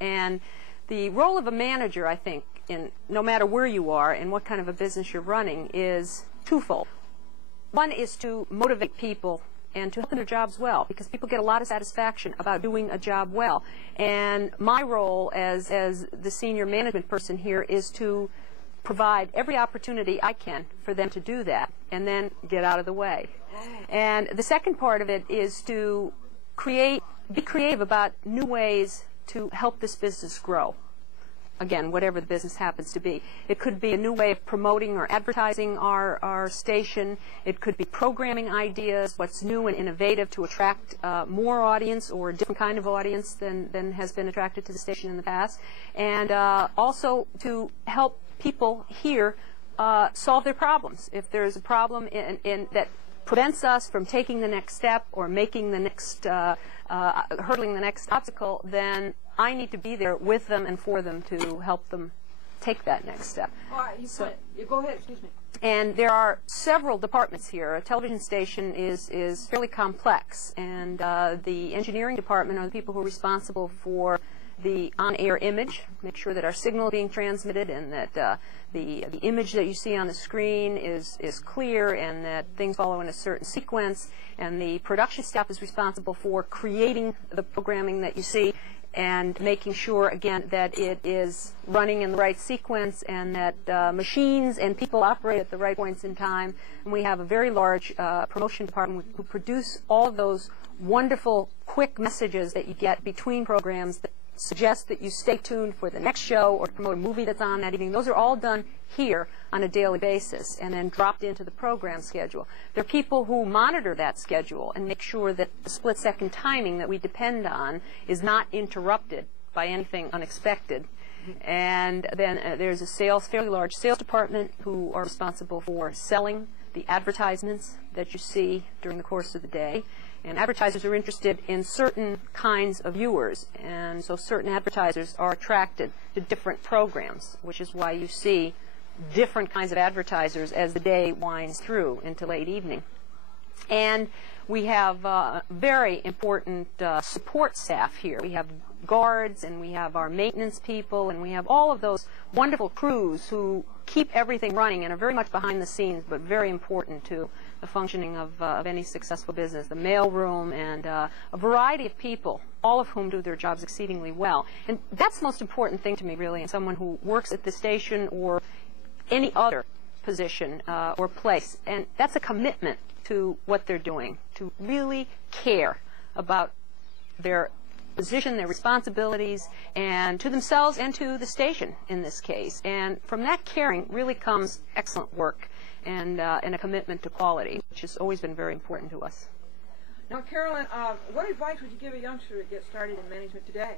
And the role of a manager, I think, no matter where you are and what kind of a business you're running, is twofold. One is to motivate people and to help them do their jobs well, because people get a lot of satisfaction about doing a job well. And my role as the senior management person here is to provide every opportunity I can for them to do that and then get out of the way. And the second part of it is to be creative about new ways to help this business grow. Again, whatever the business happens to be. It could be a new way of promoting or advertising our station. It could be programming ideas, what's new and innovative to attract more audience or a different kind of audience than has been attracted to the station in the past. And also to help people here solve their problems. If there's a problem that prevents us from taking the next step or making the next, hurdling the next obstacle, then I need to be there with them and for them to help them take that next step. All right, you go ahead, excuse me. And there are several departments here. A television station is fairly complex, and the engineering department are the people who are responsible for the on-air image, make sure that our signal is being transmitted and that the image that you see on the screen is clear and that things follow in a certain sequence. And the production staff is responsible for creating the programming that you see and making sure, again, that it is running in the right sequence and that machines and people operate at the right points in time. And we have a very large promotion department who produce all of those wonderful, quick messages that you get between programs that suggest that you stay tuned for the next show or to promote a movie that's on that evening. Those are all done here on a daily basis and then dropped into the program schedule. There are people who monitor that schedule and make sure that the split-second timing that we depend on is not interrupted by anything unexpected. And then there's a fairly large sales department who are responsible for selling the advertisements that you see during the course of the day. And advertisers are interested in certain kinds of viewers, and so certain advertisers are attracted to different programs, which is why you see different kinds of advertisers as the day winds through into late evening. And we have very important support staff here. We have guards, and we have our maintenance people, and we have all of those wonderful crews who keep everything running and are very much behind the scenes, but very important to the functioning of any successful business. The mailroom and a variety of people, all of whom do their jobs exceedingly well. And that's the most important thing to me, really, in someone who works at the station or any other position or place. And that's a commitment to what they're doing, to really care about their position, their responsibilities, and to themselves and to the station in this case. And from that caring really comes excellent work and a commitment to quality, which has always been very important to us. Now, Carolyn, what advice would you give a youngster to get started in management today?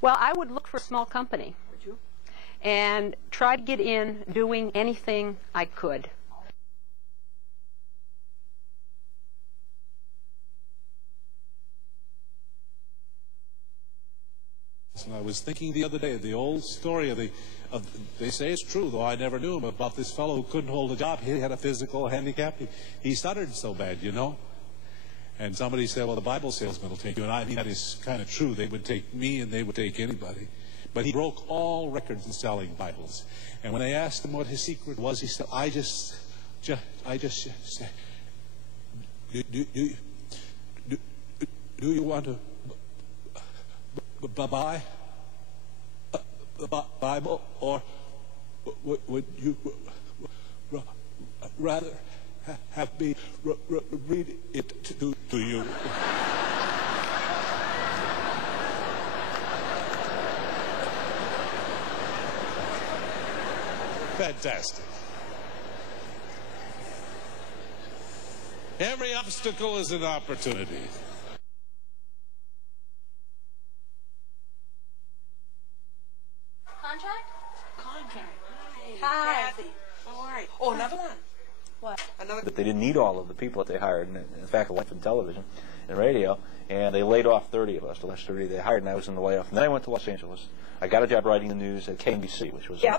Well, I would look for a small company. Would you? And try to get in doing anything I could. And I was thinking the other day of the old story they say it's true, though I never knew him, about this fellow who couldn't hold a job. He had a physical handicap. He stuttered so bad, you know. And somebody said, well, the Bible salesman will take you. And I mean, that is kind of true. They would take me and they would take anybody. But he broke all records in selling Bibles. And when they asked him what his secret was, he said, I just said, do you want to buy a Bible, or would you rather have me read it to you? Fantastic. Every obstacle is an opportunity. Hi. All right. Oh, another one. What? But they didn't need all of the people that they hired. And in fact, I went from television and radio, and they laid off 30 of us. The last 30 they hired, and I was in the layoff. And then I went to Los Angeles. I got a job writing the news at KNBC, which was an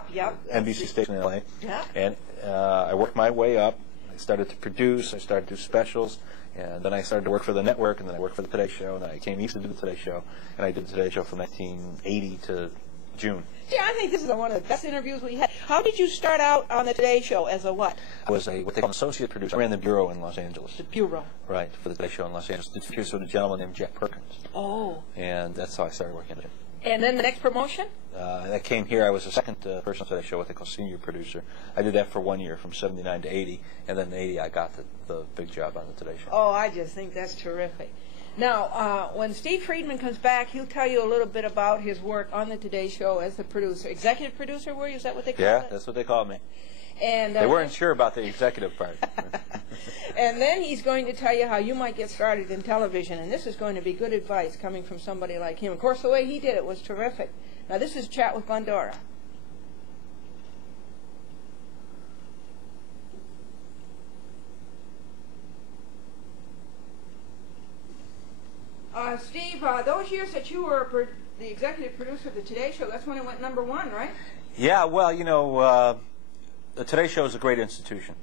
NBC station in L.A. Yeah. And I worked my way up. I started to produce. I started to do specials. And then I started to work for the network, and then I worked for the Today Show, and I came east to do the Today Show, and I did the Today Show from 1980 to June. Yeah, I think this is one of the best interviews we had. How did you start out on the Today Show as a what? I was what they call an associate producer. I ran the bureau in Los Angeles. The bureau. Right, for the Today Show in Los Angeles. Did features with a gentleman named Jeff Perkins. Oh. And that's how I started working on it. And then the next promotion? I came here. I was the second person on Today Show, what they call senior producer. I did that for 1 year, from 79 to 80, and then in 80 I got the big job on the Today Show. Oh, I just think that's terrific. Now, when Steve Friedman comes back, he'll tell you a little bit about his work on the Today Show as the producer. Executive producer, were you? Is that what they call it? Yeah, that's what they called me. And they weren't sure about the executive part. And then he's going to tell you how you might get started in television, and this is going to be good advice coming from somebody like him. Of course, the way he did it was terrific. Now, this is Chat with Glendora. Steve, those years that you were the executive producer of the Today Show, that's when it went #1, right? Yeah, well, you know, the Today Show is a great institution,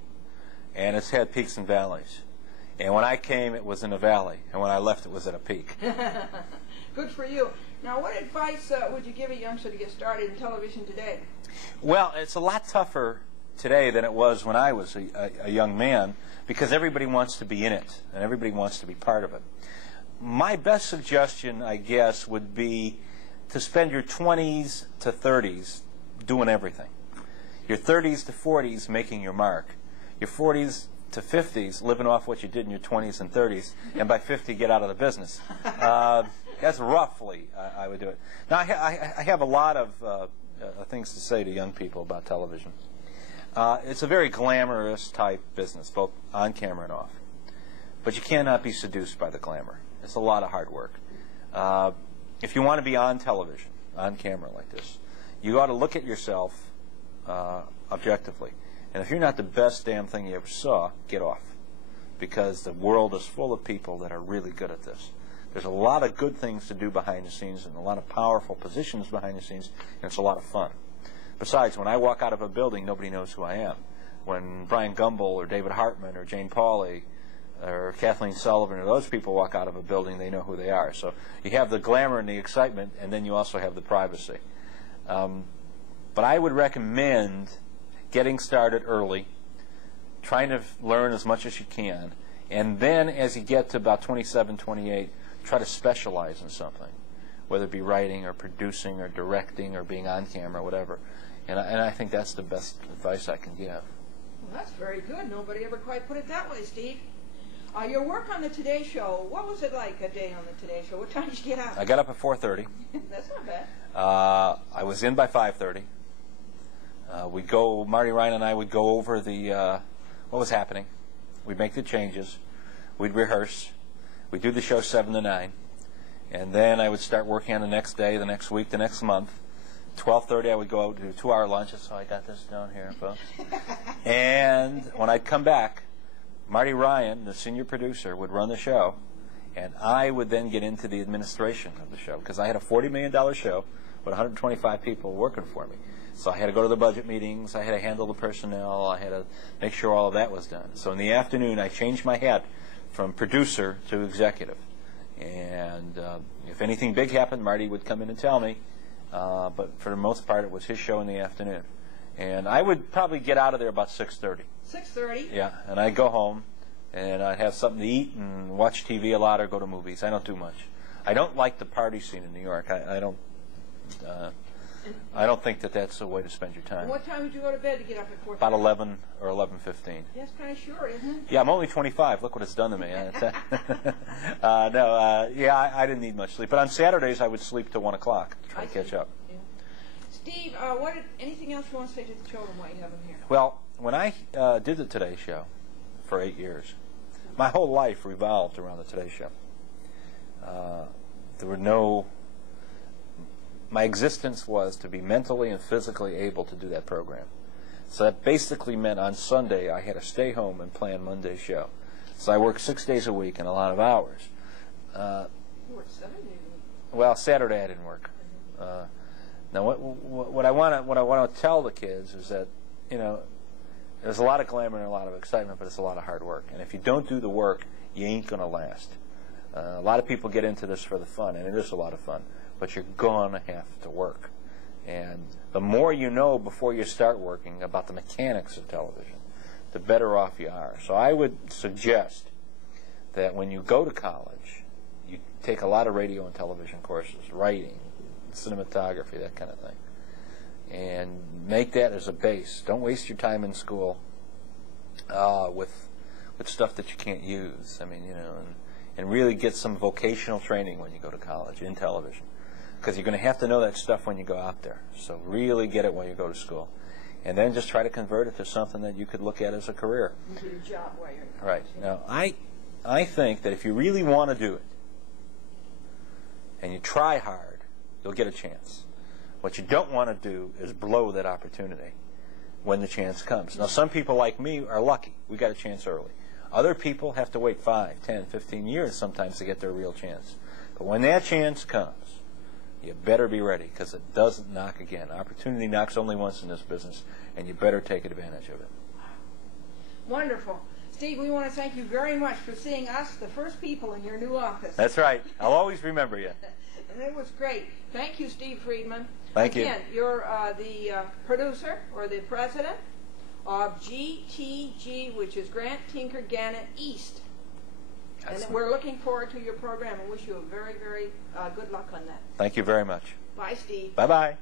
and it's had peaks and valleys. And when I came, it was in a valley, and when I left, it was at a peak. Good for you. Now, what advice would you give a youngster to get started in television today? Well, it's a lot tougher today than it was when I was a young man, because everybody wants to be in it, and everybody wants to be part of it. My best suggestion, I guess, would be to spend your 20s to 30s doing everything. Your 30s to 40s making your mark. Your 40s to 50s living off what you did in your 20s and 30s, and by 50 get out of the business. That's roughly I would do it. Now, I have a lot of things to say to young people about television. It's a very glamorous type business, both on camera and off. But you cannot be seduced by the glamour. It's a lot of hard work. If you want to be on television, on camera like this, you ought to look at yourself objectively. And if you're not the best damn thing you ever saw, get off. Because the world is full of people that are really good at this. There's a lot of good things to do behind the scenes and a lot of powerful positions behind the scenes, and it's a lot of fun. Besides, when I walk out of a building, nobody knows who I am. When Brian Gumbel or David Hartman or Jane Pauley or Kathleen Sullivan or those people walk out of a building, they know who they are. So you have the glamour and the excitement, and then you also have the privacy. But I would recommend getting started early, trying to learn as much as you can, and then as you get to about 27, 28, try to specialize in something, whether it be writing or producing or directing or being on camera, whatever. And I think that's the best advice I can give. Well, that's very good. Nobody ever quite put it that way, Steve. Your work on the Today Show, what was it like a day on the Today Show? What time did you get out? I got up at 4:30. That's not bad. I was in by 5:30. Marty Ryan and I would go over what was happening. We'd make the changes. We'd rehearse. We'd do the show 7 to 9. And then I would start working on the next day, the next week, the next month. 12:30 I would go out to do 2-hour lunches. So I got this down here, folks. And when I'd come back, Marty Ryan, the senior producer, would run the show, and I would then get into the administration of the show, because I had a $40 million show with 125 people working for me. So I had to go to the budget meetings, I had to handle the personnel, I had to make sure all of that was done. So in the afternoon, I changed my hat from producer to executive. And if anything big happened, Marty would come in and tell me, but for the most part, it was his show in the afternoon. And I would probably get out of there about 6:30. 6:30? Yeah, and I'd go home, and I'd have something to eat and watch TV a lot or go to movies. I don't do much. I don't like the party scene in New York. I don't think that that's a way to spend your time. What time would you go to bed to get up at 4:30? About 11 or 11:15. That's kind of short, isn't it? Yeah, I'm only 25. Look what it's done to me. I didn't need much sleep. But on Saturdays, I would sleep till 1 o'clock to try to catch up. Yeah. Steve, anything else you want to say to the children while you have them here? Well, when I did the Today Show for 8 years, my whole life revolved around the Today Show. My existence was to be mentally and physically able to do that program. So that basically meant on Sunday I had to stay home and plan Monday's show. So I worked 6 days a week and a lot of hours. You worked 7 days a week. Well, Saturday I didn't work. Now, what I want to tell the kids is that, there's a lot of glamour and a lot of excitement, but it's a lot of hard work. And if you don't do the work, you ain't going to last. A lot of people get into this for the fun, and it is a lot of fun, but you're going to have to work. And the more you know before you start working about the mechanics of television, the better off you are. So I would suggest that when you go to college, you take a lot of radio and television courses, writing, cinematography, that kind of thing, and make that as a base. Don't waste your time in school with stuff that you can't use. I mean, you know, and really get some vocational training when you go to college in television, because you're going to have to know that stuff when you go out there. So really get it when you go to school, and then just try to convert it to something that you could look at as a career. You get a job while you're in college. Right. Now, I think that if you really want to do it, and you try hard, you'll get a chance. What you don't want to do is blow that opportunity when the chance comes. Now, some people like me are lucky. We got a chance early. Other people have to wait 5, 10, 15 years sometimes to get their real chance. But when that chance comes, you better be ready, because it doesn't knock again. Opportunity knocks only once in this business, and you better take advantage of it. Wonderful. Steve, we want to thank you very much for seeing us, the first people in your new office. That's right. I'll always remember you. And it was great. Thank you, Steve Friedman. Thank you. Again, you're the producer or the president of GTG, which is Grant Tinker Gannett East. And we're looking forward to your program and wish you a very, very good luck on that. Thank you very much. Bye, Steve. Bye-bye.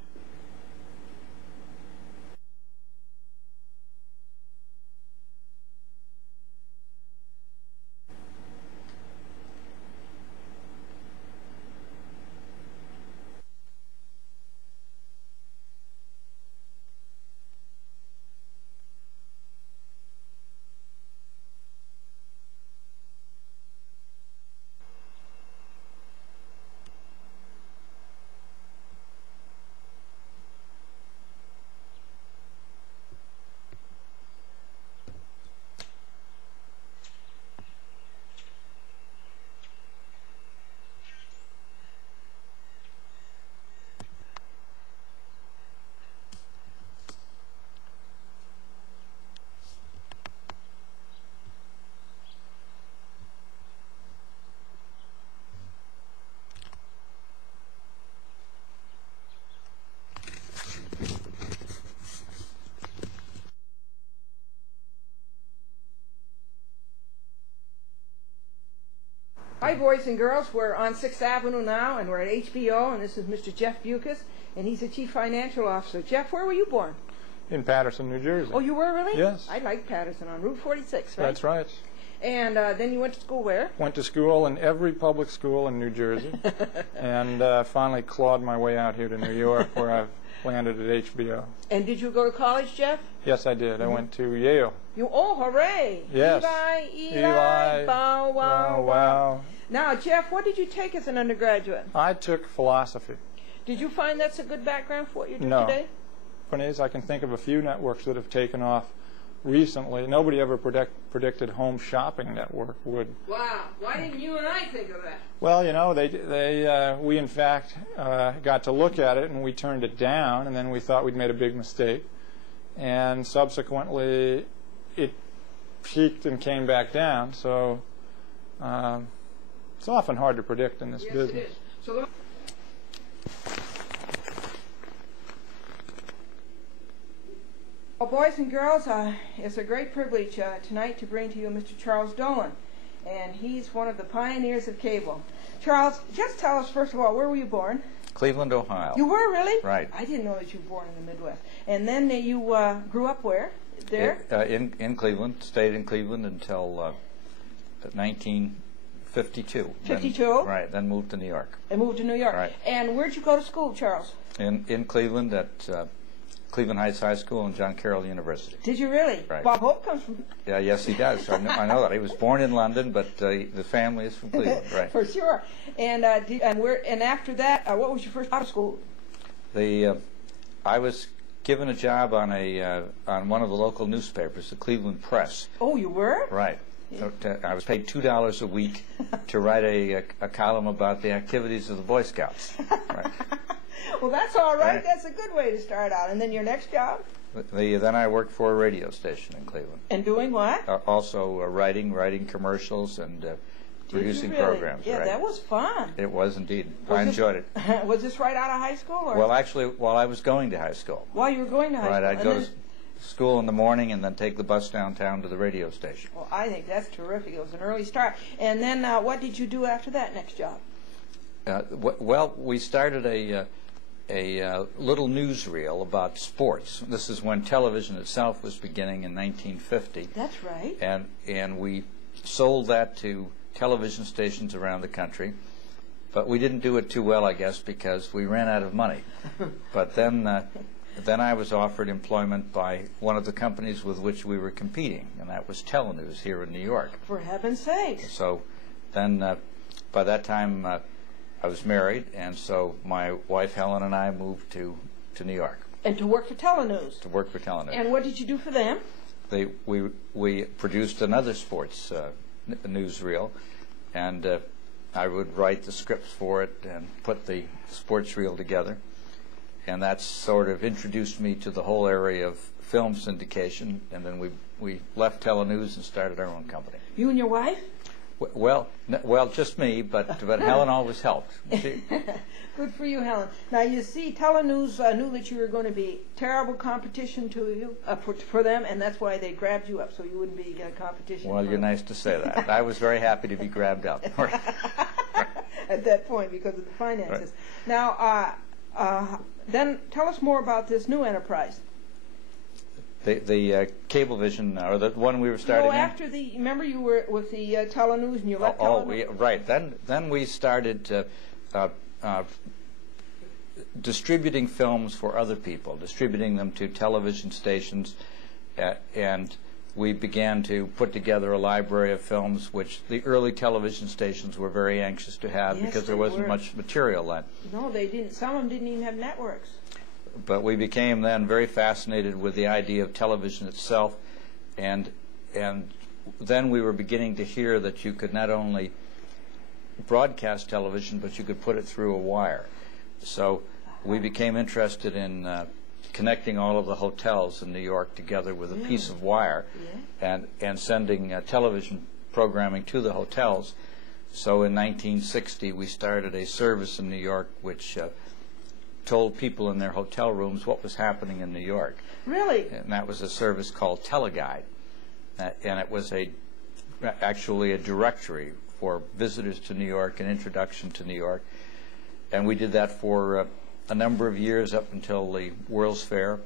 Hi, boys and girls. We're on 6th Avenue now, and we're at HBO, and this is Mr. Jeff Bucas, and he's the Chief Financial Officer. Jeff, where were you born? In Patterson, New Jersey. Oh, you were really? Yes. I like Patterson on Route 46, right? That's right. And then you went to school where? Went to school in every public school in New Jersey, and finally clawed my way out here to New York, where I've landed at HBO. And did you go to college, Jeff? Yes, I did. I went to Yale. Oh, hooray! Yes. Eli, bow, wow, wow. Now, Jeff, what did you take as an undergraduate? I took philosophy. Did you find that's a good background for what you do No. today? Funny is, I can think of a few networks that have taken off recently. Nobody ever predicted Home Shopping Network would. Wow. Why didn't you and I think of that? Well, you know, we in fact got to look at it, and we turned it down, and then we thought we'd made a big mistake. And subsequently, it peaked and came back down. So it's often hard to predict in this business. Yes, it is. So, well, boys and girls, it's a great privilege tonight to bring to you Mr. Charles Dolan, and he's one of the pioneers of cable. Charles, just tell us, first of all, where were you born? Cleveland, Ohio. You were, really? Right. I didn't know that you were born in the Midwest. And then you grew up where? There? In Cleveland. Stayed in Cleveland until 1952. 52? Right. Then moved to New York. And moved to New York. Right. And where'd you go to school, Charles? In Cleveland at Cleveland Heights High School and John Carroll University. Did you really? Right. Bob Hope comes from... Yeah, yes, he does. I know that. He was born in London, but the family is from Cleveland. Right. For sure. And after that, what was your first out of school? I was given a job on one of the local newspapers, the Cleveland Press. Oh, you were? Right. So, I was paid $2 a week to write a column about the activities of the Boy Scouts. Right. Well, that's all right. Right. That's a good way to start out. And then your next job? Then I worked for a radio station in Cleveland. And doing what? Also writing commercials and producing Did you really? programs. Yeah, right. that was fun. It was indeed. I enjoyed it. Was this right out of high school? Or? Well, actually, while I was going to high school. While you were going to high school? Right, I'd go to school in the morning and then take the bus downtown to the radio station. Well, I think that's terrific. It was an early start. And then what did you do after that next job? Well, we started a little newsreel about sports. This is when television itself was beginning in 1950. That's right. And we sold that to television stations around the country. But we didn't do it too well, I guess, because we ran out of money. But then I was offered employment by one of the companies with which we were competing, and that was Telenews here in New York. For heaven's sakes. So then, by that time, I was married, and so my wife Helen and I moved to New York. And to work for Telenews. To work for Telenews. And what did you do for them? We produced another sports newsreel, and I would write the scripts for it and put the sports reel together. And that sort of introduced me to the whole area of film syndication, and then we left Telenews and started our own company. You and your wife? Well, just me, but Helen always helped. Good for you, Helen. Now, you see, Telenews knew that you were going to be terrible competition to you, for them, and that's why they grabbed you up, so you wouldn't be competition. Well, you're nice to say that. I was very happy to be grabbed up. At that point, because of the finances. Right. Now, then tell us more about this new enterprise. The Cablevision, or the one we were starting. No, after remember you were with the Telenews and you left Telenews? Right. Then we started distributing films for other people, distributing them to television stations, and we began to put together a library of films which the early television stations were very anxious to have, yes, because there wasn't much material then. No, they didn't. Some of them didn't even have networks. But we became then very fascinated with the idea of television itself, and then we were beginning to hear that you could not only broadcast television, but you could put it through a wire. So we became interested in connecting all of the hotels in New York together with a piece of wire, and sending television programming to the hotels. So in 1960 we started a service in New York which told people in their hotel rooms what was happening in New York. Really? And that was a service called Teleguide. And it was actually a directory for visitors to New York, an introduction to New York. And we did that for a number of years up until the World's Fair.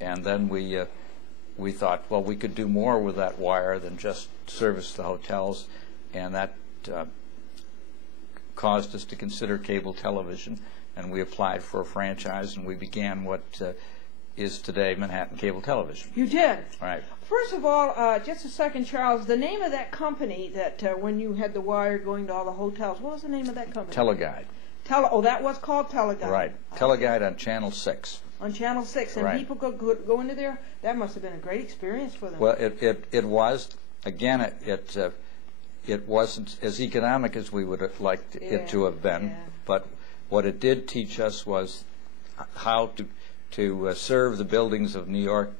And then we thought, well, we could do more with that wire than just service the hotels. And that caused us to consider cable television. And we applied for a franchise, and we began what is today Manhattan Cable Television. You did? Right. First of all, just a second, Charles, the name of that company that when you had the wire going to all the hotels, what was the name of that company? Teleguide. That was called Teleguide. Right. Teleguide on Channel 6. On Channel 6. And right. people could go into there? That must have been a great experience for them. Well, it was. Again, it wasn't as economic as we would have liked it to have been, but what it did teach us was how to serve the buildings of New York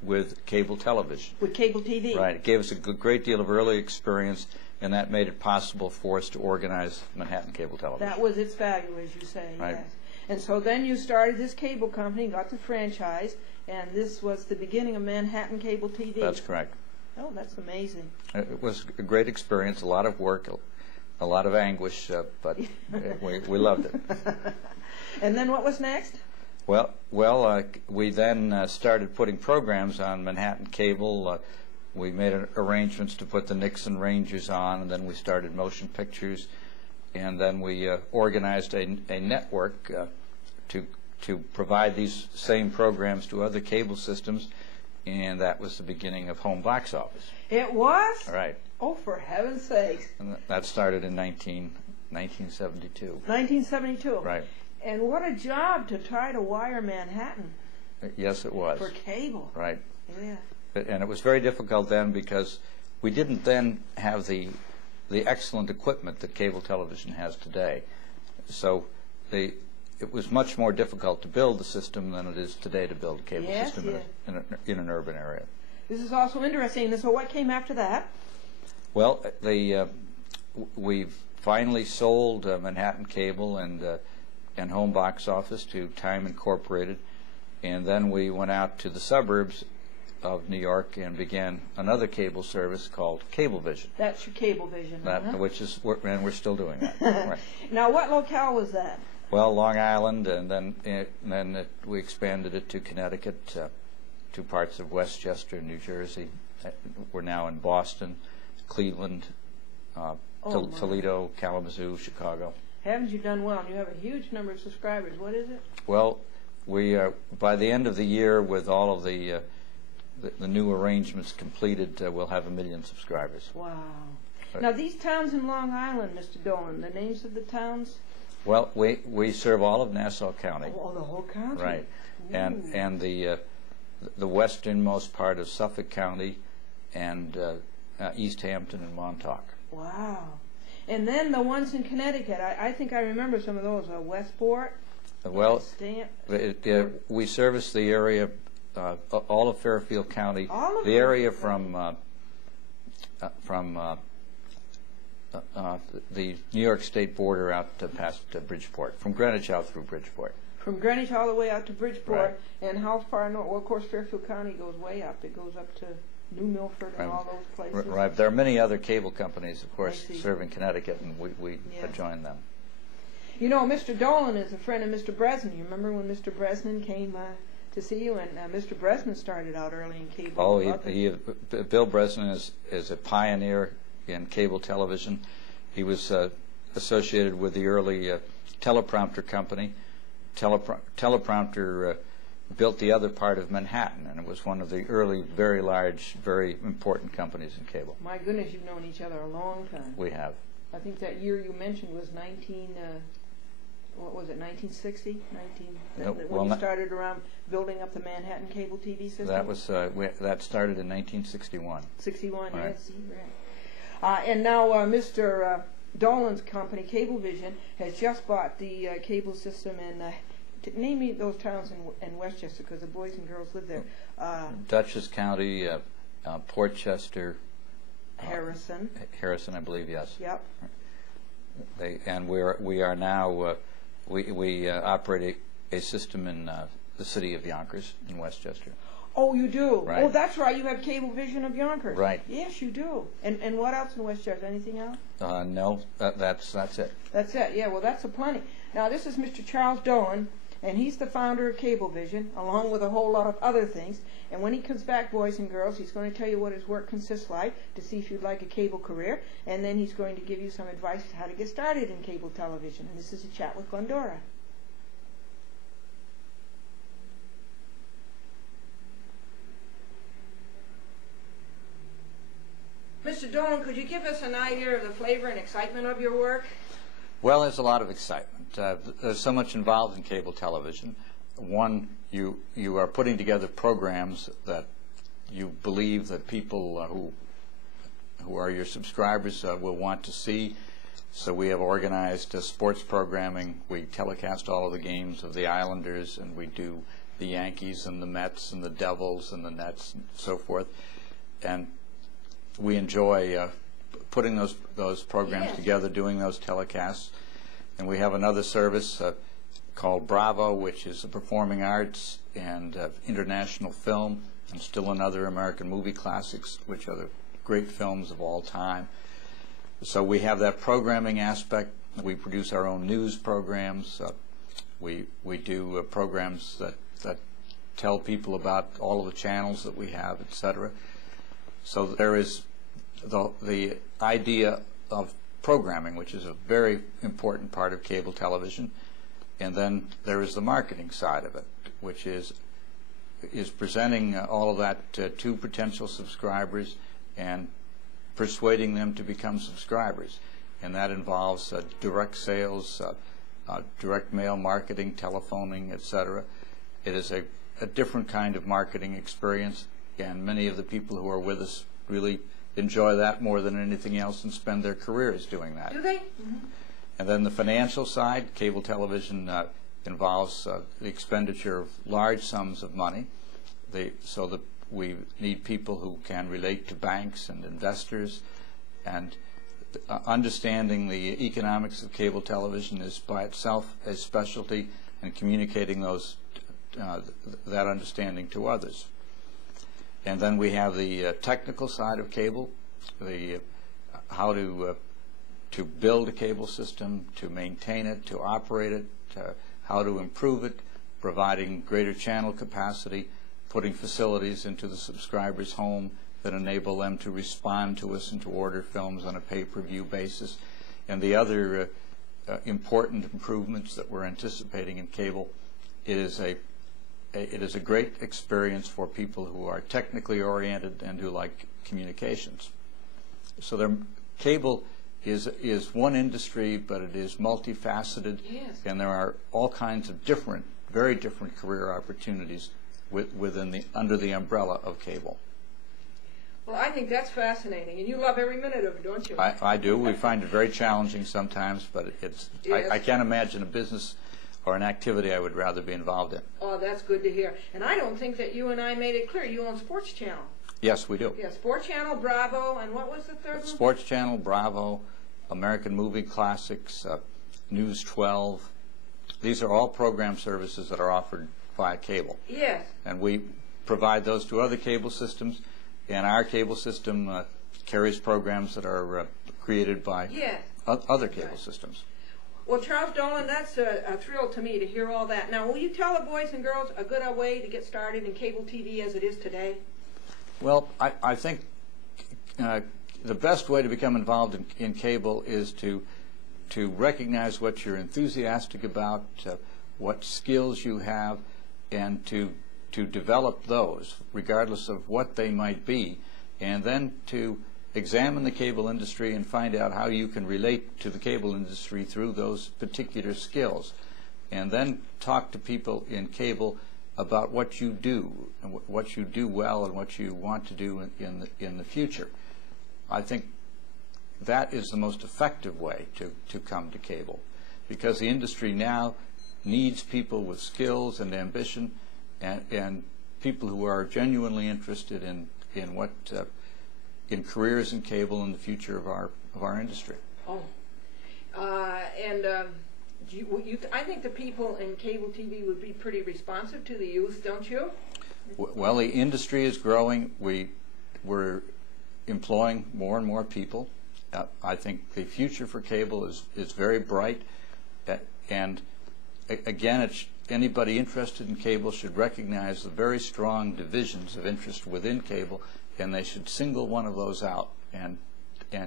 with cable television. With cable TV. Right. It gave us a great deal of early experience, and that made it possible for us to organize Manhattan Cable Television. That was its value, as you say. Right. Yes. And so then you started this cable company, got the franchise, and this was the beginning of Manhattan Cable TV. That's correct. Oh, that's amazing. It was a great experience, a lot of work, a lot of anguish, but we loved it. And then what was next? Well, we then started putting programs on Manhattan Cable. We made arrangements to put the Nixon Rangers on, and then we started motion pictures, and then we organized a network to provide these same programs to other cable systems, and that was the beginning of home box office. It was? Right. Oh, for heaven's sakes. And that started in 1972. 1972. Right. And what a job to try to wire Manhattan. Yes, it was. For cable. Right. Yeah. And it was very difficult then because we didn't then have the excellent equipment that cable television has today. So it was much more difficult to build the system than it is today to build a cable Yes, system yes. in an urban area. This is also interesting. So what came after that? Well, we've finally sold Manhattan Cable and Home Box Office to Time Incorporated, and then we went out to the suburbs of New York and began another cable service called Cablevision. That's your Cablevision. Which is, and we're still doing that. Right. Now, what locale was that? Well, Long Island, and then we expanded it to Connecticut, to parts of Westchester, New Jersey. We're now in Boston, Cleveland, Toledo, Kalamazoo, Chicago. Haven't you done well? You have a huge number of subscribers. What is it? Well, we are, by the end of the year, with all of the new arrangements completed, we'll have 1 million subscribers. Wow. Now, these towns in Long Island, Mr. Dolan, the names of the towns? Well, we serve all of Nassau County. Oh, the whole county? Right. Ooh. And the westernmost part of Suffolk County and East Hampton and Montauk. Wow. And then the ones in Connecticut, I think I remember some of those. Westport? Well, we service the area, all of Fairfield County, the area from the New York State border out past Bridgeport, from Greenwich out through Bridgeport. From Greenwich all the way out to Bridgeport. Right. And how far north? Well, of course, Fairfield County goes way up. It goes up to New Milford and all those places. Right. There are many other cable companies, of course, serving Connecticut, and we joined them. You know, Mr. Dolan is a friend of Mr. Bresnan. You remember when Mr. Bresnan came to see you? And Mr. Bresnan started out early in cable. Oh, Bill Bresnan is a pioneer in cable television. He was associated with the early teleprompter company. Teleprompter built the other part of Manhattan, and it was one of the early, very large, very important companies in cable. My goodness, you've known each other a long time. We have. I think that year you mentioned was 1960? When you started around building up the Manhattan cable TV system? That was that started in 1961. 61, right. Yes, right. And now Mr. Dolan's company, Cablevision, has just bought the cable system in, name me those towns in Westchester, because the boys and girls live there. Dutchess County, Portchester. Harrison. Harrison, I believe, yes. Yep. And we are now, we operate a system in the city of Yonkers in Westchester. Oh, you do? Right. Oh, that's right. You have Cablevision of Yonkers. Right. Yes, you do. And what else in Westchester? Anything else? No, that's it. That's it. Yeah, well, that's a plenty. Now, this is Mr. Charles Dolan, and he's the founder of Cablevision, along with a whole lot of other things. And when he comes back, boys and girls, he's going to tell you what his work consists like, to see if you'd like a cable career, and then he's going to give you some advice on how to get started in cable television. And this is a chat with Glendora. Mr. Dolan, could you give us an idea of the flavor and excitement of your work? Well, there's a lot of excitement. There's so much involved in cable television. One, you are putting together programs that you believe that people who are your subscribers will want to see. So we have organized sports programming. We telecast all of the games of the Islanders, and we do the Yankees and the Mets and the Devils and the Nets and so forth. And we enjoy putting those programs together, doing those telecasts. And we have another service called Bravo, which is the performing arts and international film, and still another American movie classics, which are the great films of all time. So we have that programming aspect. We produce our own news programs. We do programs that tell people about all of the channels that we have, etc. So there is the idea of programming, which is a very important part of cable television, and then there is the marketing side of it, which is presenting all of that to potential subscribers and persuading them to become subscribers, and that involves direct sales, direct mail marketing, telephoning, etc. It is a different kind of marketing experience, and many of the people who are with us really enjoy that more than anything else and spend their careers doing that. Do they? Mm-hmm. And then the financial side, cable television involves the expenditure of large sums of money. So that we need people who can relate to banks and investors, and understanding the economics of cable television is by itself a specialty, and communicating that understanding to others. And then we have the technical side of cable, how to build a cable system, to maintain it, to operate it, how to improve it, providing greater channel capacity, putting facilities into the subscriber's home that enable them to respond to us and to order films on a pay-per-view basis. And the other important improvements that we're anticipating in cable, it is a great experience for people who are technically oriented and who like communications. So cable is one industry, but it is multifaceted, yes, and there are all kinds of very different career opportunities under the umbrella of cable. Well, I think that's fascinating, and you love every minute of it, don't you? I do. We find it very challenging sometimes, but Yes. I can't imagine a business or an activity I would rather be involved in. Oh, that's good to hear. And I don't think that you and I made it clear. You own Sports Channel. Yes, we do. Yeah, Sports Channel, Bravo, and what was the third one? Sports Channel, Bravo, American Movie Classics, News 12. These are all program services that are offered via cable. Yes. And we provide those to other cable systems, and our cable system carries programs that are created by Yes. other cable systems. Well, Charles Dolan, that's a thrill to me to hear all that. Now, will you tell the boys and girls a good way to get started in cable TV as it is today? Well, I think the best way to become involved in cable is to recognize what you're enthusiastic about, what skills you have, and to develop those, regardless of what they might be, and then to examine the cable industry and find out how you can relate to the cable industry through those particular skills, and then talk to people in cable about what you do and what you do well and what you want to do in the future. I think that is the most effective way to come to cable, because the industry now needs people with skills and ambition, and people who are genuinely interested in careers in cable and the future of our industry. Oh, I think the people in cable TV would be pretty responsive to the youth, don't you? Well, the industry is growing. We're employing more and more people. I think the future for cable is very bright, and again, anybody interested in cable should recognize the very strong divisions of interest within cable, and they should single one of those out and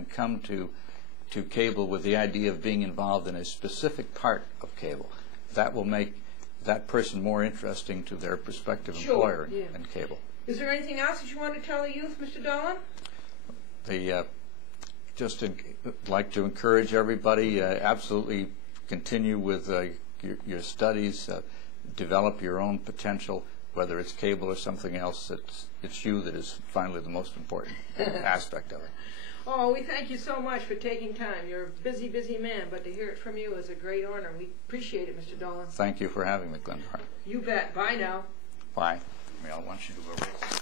come to cable with the idea of being involved in a specific part of cable. That will make that person more interesting to their prospective employer in cable. Is there anything else that you want to tell the youth, Mr. Dolan? Just like to encourage everybody, absolutely continue with your studies, develop your own potential, whether it's cable or something else. It's you that is finally the most important aspect of it. Oh, we thank you so much for taking time. You're a busy, busy man, but to hear it from you is a great honor. We appreciate it, Mr. Dolan. Thank you for having me, Glendora. You bet. Bye now. Bye. I want you to go race.